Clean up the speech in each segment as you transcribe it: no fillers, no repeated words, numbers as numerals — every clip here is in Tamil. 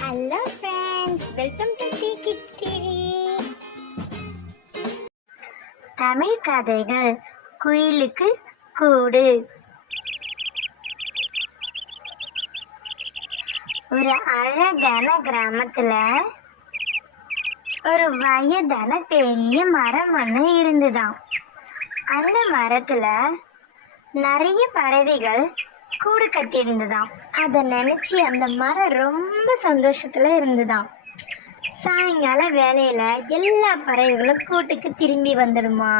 Hello friends, welcome to Sri kids TV. Tamil கதைகள். குயிலுக்கு கூடு. ஒரு அழகான கிராமத்துல ஒரு வயதான பெரிய மரம் ஒன்று இருந்துதான். அந்த மரத்துல நிறைய பறவைகள் கூடு கட்டி இருந்துதான். அதை நினைச்சு அந்த மரம் ரொம்ப சந்தோஷத்துல இருந்துதான். சாயங்கால வேலையில எல்லா பறவைகளும் கூட்டுக்கு திரும்பி வந்துடுமா.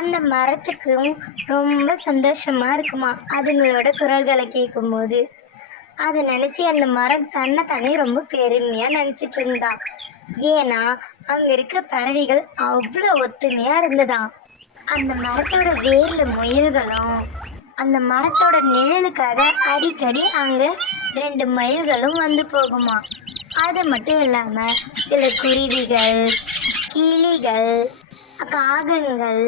அந்த மரத்துக்கும் ரொம்ப சந்தோஷமா இருக்குமா அதுங்களோட குரல்களை கேட்கும்போது. அதை நினைச்சு அந்த மரம் தன்னை ரொம்ப பெருமையா நினைச்சிட்டு இருந்தான். ஏன்னா அங்க இருக்க பறவைகள் அவ்வளோ ஒத்துமையா இருந்ததாம். அந்த மரத்தோட வேர்ல முயல்களும் அந்த மரத்தோட நிழலுக்காக அடிக்கடி அங்க 2 மயில்களும் வந்து போகுமா. அது மட்டும் இல்லாம சில குருவிகள், கிளிகள், காகங்கள்,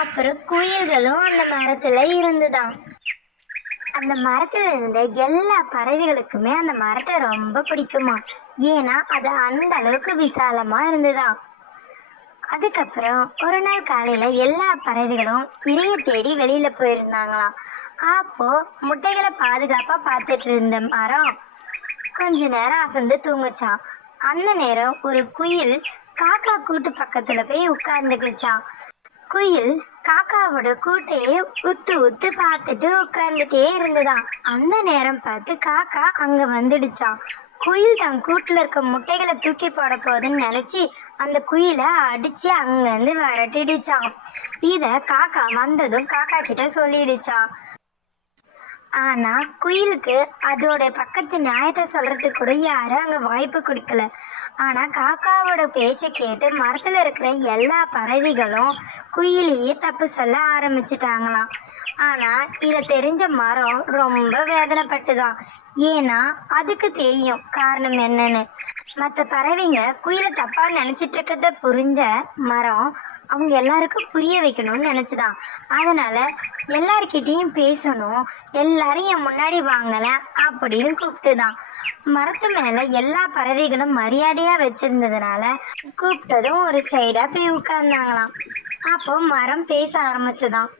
அப்புறம் குயில்களும் அந்த மரத்துல இருந்துதான். அந்த மரத்துல இருந்த எல்லா பறவைகளுக்குமே அந்த மரத்தை ரொம்ப பிடிக்குமா. ஏன்னா அது அந்த அளவுக்கு விசாலமா இருந்துதான். அதுக்கப்புறம் ஒரு நாள் காலையில எல்லா பறவைகளும் இரைய தேடி வெளியில போயிருந்தாங்களாம். அப்போ முட்டைகளை பாதுகாப்பா பார்த்துட்டு இருந்த மரம் கொஞ்ச நேரம் அசந்து தூங்குச்சான். அந்த நேரம் ஒரு குயில் காக்கா கூட்டு பக்கத்துல போய் உட்கார்ந்துக்குச்சான். குயில் காக்காவோட கூட்டையே உத்து உத்து பார்த்துட்டு உட்கார்ந்துட்டே இருந்துதான். அந்த நேரம் பார்த்து காக்கா அங்க வந்துடுச்சான். குயில் தான் கூட்டுல இருக்க முட்டைகளை தூக்கி போட போகுதுன்னு நினைச்சு அந்த குயிலை அடிச்சு அங்கிருந்து விரட்டிடுச்சான். இத காக்கா வந்ததும் காக்கா கிட்ட சொல்லிடுச்சான். ஆனா குயிலுக்கு அதோட பக்கத்து நியாயத்தை சொல்றதுக்கு கூட யாரும் அங்க வாய்ப்பு கொடுக்கல. ஆனா காக்காவோட பேச்சை கேட்டு மரத்துல இருக்கிற எல்லா பறவைகளும் குயிலையே தப்பு சொல்ல ஆரம்பிச்சுட்டாங்களாம். ஆனா இத தெரிஞ்ச மரம் ரொம்ப வேதனைப்பட்டுதான். ஏன்னா அதுக்கு தெரியும் காரணம் என்னன்னு. மற்ற பறவைங்க குயிலை தப்பா நினைச்சிட்டு இருக்கிறத புரிஞ்ச மரம் அவங்க எல்லாருக்கும் புரிய வைக்கணும்னு நினைச்சுதான். அதனால எல்லார்கிட்டையும் பேசணும், எல்லாரும் என் முன்னாடி வாங்கல அப்படின்னு கூப்பிட்டுதான். மரத்து மேல எல்லா பறவைகளும் மரியாதையா வச்சிருந்ததுனால கூப்பிட்டதும் ஒரு சைடா போய் உட்கார்ந்தாங்களாம். அப்போ மரம் பேச ஆரம்பிச்சுதான்.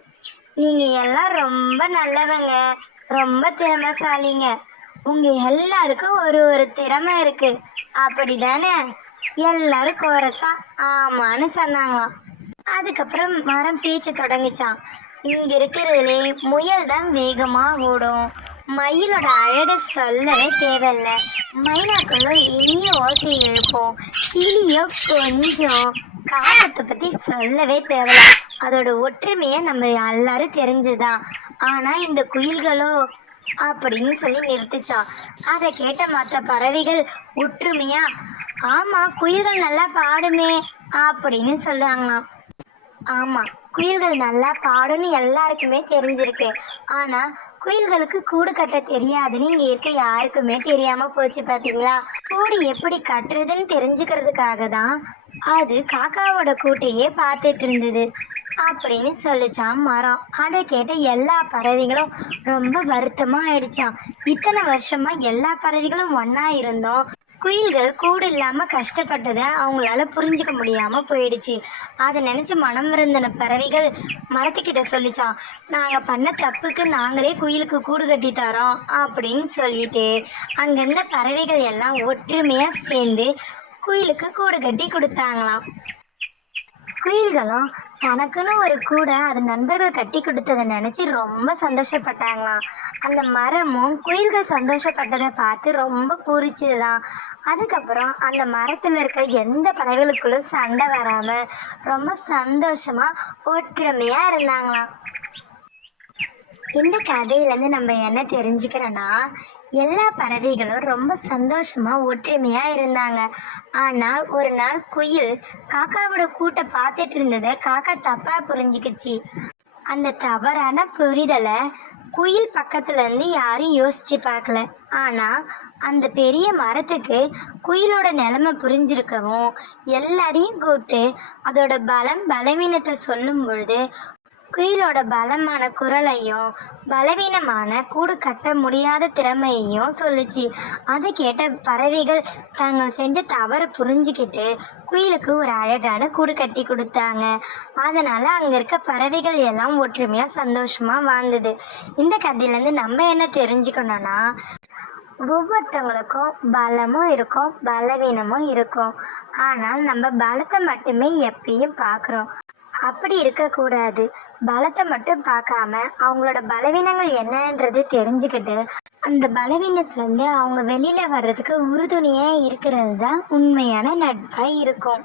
நீங்க எல்லாம் ரொம்ப நல்லவங்க, ரொம்ப திறமைசாலிங்க. உங்க எல்லாருக்கும் ஒரு திறமை இருக்கு, அப்படிதானே? எல்லாரும் கோரஸா ஆமான்னு சொன்னாங்களாம். அதுக்கப்புறம் மரம் பேச்சு தொடங்கிச்சான். இங்க இருக்கிறதுலே முயல் தான் வேகமா ஓடும், மயிலோட அழக சொல்லவே தேவையில்ல, மைனாக்குள்ள இனிய ஓசை எழுப்போம், கிளியோ கொஞ்சம், காகத்தை பத்தி சொல்லவே தேவையில்ல, அதோட ஒற்றுமையை நம்ம எல்லாரும் தெரிஞ்சுதான். ஆனா இந்த குயில்களோ அப்படின்னு சொல்லி நிறுத்துச்சான். அதை கேட்ட மற்ற பறவைகள் ஒற்றுமையா ஆமா குயில்கள் நல்லா பாடுமே அப்படின்னு சொல்லுவாங்களாம். ஆமா குயில்கள் நல்லா பாடுன்னு எல்லாருக்குமே தெரிஞ்சிருக்கு. ஆனா குயில்களுக்கு கூடு கட்ட தெரியாதுன்னு இங்க இருக்க யாருக்குமே தெரியாம போச்சு. பாத்தீங்களா? கூடு எப்படி கட்டுறதுன்னு தெரிஞ்சுக்கிறதுக்காக தான் அது காக்காவோட கூட்டையே பார்த்துட்டு இருந்தது அப்படின்னு சொல்லிச்சான் மரம். அதை கேட்ட எல்லா பறவைகளும் ரொம்ப வருத்தமா ஆயிடுச்சான். இத்தனை வருஷமா எல்லா பறவைகளும் ஒன்னா இருந்தோம், குயில்கள் கூடு இல்லாம கஷ்டப்பட்டதை அவங்களால புரிஞ்சுக்க முடியாம போயிடுச்சு. அதை நினைச்சு மனம் இருந்தன பறவைகள் மரத்துக்கிட்ட சொல்லிச்சான். நாங்க பண்ண தப்புக்கு நாங்களே குயிலுக்கு கூடு கட்டி தரோம் அப்படின்னு சொல்லிட்டு அங்க இருந்த பறவைகள் எல்லாம் ஒற்றுமையா சேர்ந்து குயிலுக்கு கூடு கட்டி கொடுத்தாங்களாம். குயில்களும் தனக்குன்னு ஒரு கூடை அது நண்பர்கள் கட்டி கொடுத்ததை நினைச்சு ரொம்ப சந்தோஷப்பட்டாங்களாம். அந்த மரமும் குயில்கள் சந்தோஷப்பட்டதை பார்த்து ரொம்ப பூரிச்சுதான். அதுக்கப்புறம் அந்த மரத்துல இருக்க எந்த பறவைகளுக்குள்ளும் சண்டை வராம ரொம்ப சந்தோஷமா ஒற்றுமையா இருந்தாங்களாம். இந்த கதையிலேருந்து நம்ம என்ன தெரிஞ்சுக்கிறோன்னா, எல்லா பறவைகளும் ரொம்ப சந்தோஷமா ஒற்றுமையா இருந்தாங்க. ஆனால் ஒரு நாள் குயில் காக்காவோட கூட்டை பார்த்துட்டு இருந்ததை காக்கா தப்பா புரிஞ்சுக்கிச்சு. அந்த தவறான புரிதலை குயில் பக்கத்துல இருந்து யாரும் யோசிச்சு பார்க்கல. ஆனா அந்த பெரிய மரத்துக்கு குயிலோட நிலைமை புரிஞ்சிருக்கவும் எல்லாரையும் கூப்பிட்டு அதோட பலவீனத்தை சொல்லும் பொழுது குயிலோட பலமான குரலையும் பலவீனமான கூடு கட்ட முடியாத திறமையையும் சொல்லுச்சு. அதை கேட்ட பறவைகள் தாங்கள் செஞ்ச தவறு புரிஞ்சுக்கிட்டு குயிலுக்கு ஒரு அழகான கூடு கட்டி கொடுத்தாங்க. அதனால அங்க இருக்க பறவைகள் எல்லாம் ஒற்றுமையா சந்தோஷமா வாழ்ந்தது. இந்த கதையிலேருந்து நம்ம என்ன தெரிஞ்சுக்கணும்னா, ஒவ்வொருத்தவங்களுக்கும் பலமும் இருக்கும், பலவீனமும் இருக்கும். ஆனால் நம்ம பலத்தை மட்டுமே எப்பயும் பார்க்குறோம். அப்படி இருக்கக்கூடாது. பலத்தை மட்டும் பார்க்காம அவங்களோட பலவீனங்கள் என்னன்றது தெரிஞ்சுக்கிட்டு அந்த பலவீனத்துலேருந்து அவங்க வெளியில் வர்றதுக்கு உறுதுணையாக இருக்கிறது தான் உண்மையான நட்பாக இருக்கும்.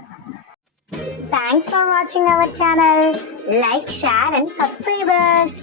தேங்க்ஸ் ஃபார் வாட்சிங் our channel. Like, share and subscribers.